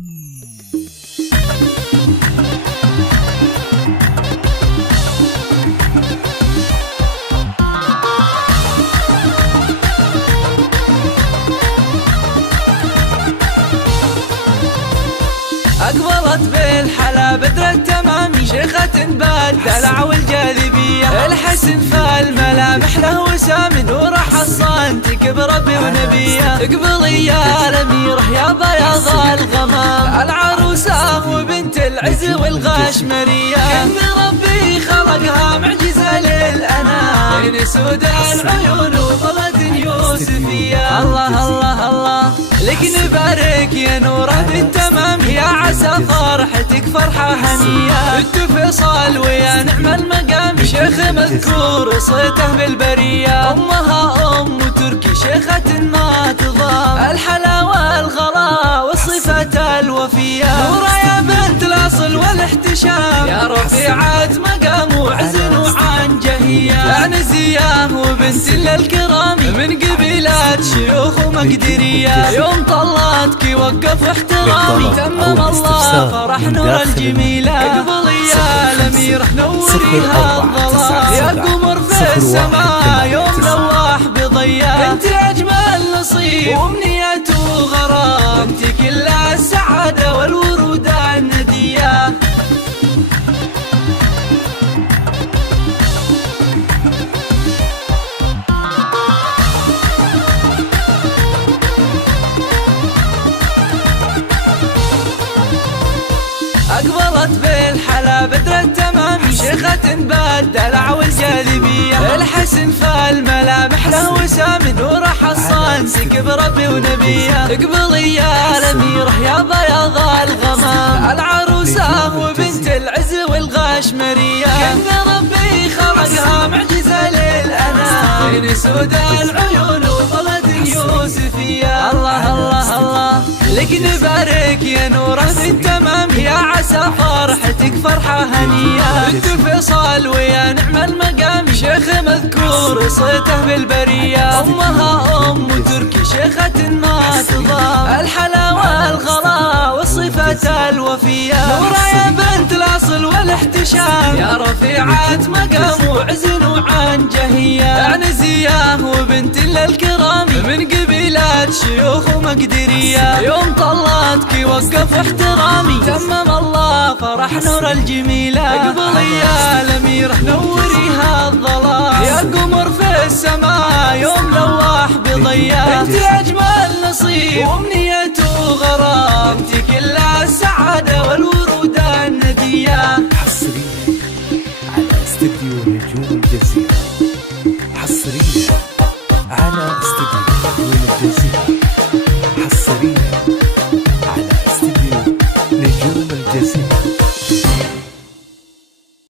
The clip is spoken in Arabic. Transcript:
أقبلت بالحلا بدر التمام شيخة بالدلع والجاذبية، الحسن فالملامح له وسام نور حصان تكبر بونبية. اقبلي يا الأميرة يا بياض الغمام، العروسة وبنت العز والغاشمرية، كأن ربي خلقها معجزة للأنام، بين سود العيون وطلة يوسفية. الله الله الله لك نبارك يا نوره بالتمام، يا عسى فرحتك فرحة هنية. بنت فيصل ويا نعم المقام، شيخ مذكور صيته بالبرية، أمها أم تركي شيخة ما تضام، الحلا والغلا والصفة الوفية. نورة يا بنت الأصل والاحتشام، يا رفيعة مقام وعز وعنجهية، يا نزية وبنت للكرام من قبيلات شيوخ ومقدرية. يوم طلاتك وقف احترامي، تمم الله فرح نور الجميلة. اقبلي يا الأميرة نوريها الظلام، يا قمر في السماء يوم لواح بضياء، انت أجمل نصيب وأمنية وغرام، انت كل السعادة والورود الندية. أقبلت بالحلا بدر التمام شيخة بالدلع والجاذبية، الحسن فالملامح له وسام نور حصان تكبر بونبية. اقبلي يا الأميرة يا بياض الغمام، العروسة وبنت العز والغاشمرية، كأن ربي خلقها معجزة للأنام، بين سود العيون وطلة يوسفية. الله الله الله لك نبارك يا نوره بالتمام، يا عسى فرحتك فرحة هنية. بنت فيصل ويا نعم المقام، شيخ مذكور صيته بالبرية، أمها أم تركي شيخة ما تضام، الحلا والغلا والصفة الوفية. نورة يا بنت الأصل والاحتشام، يا رفيعة مقام وعز وعنجهية، يا نزية وبنت للكرام من قبيلات شيوخ ومقدرية. يوم طلاتك وقف احترامي، تمم الله فرح نور الجميلة. اقبلي يا الأميرة نوريها الظلام، يا قمر في السماء يوم لواح بضياء، انت أجمل نصيب وأمنية وغرام، انت كل السعادة والورود الندية. حصريا على استديو نجوم الجزيرة، حصريا.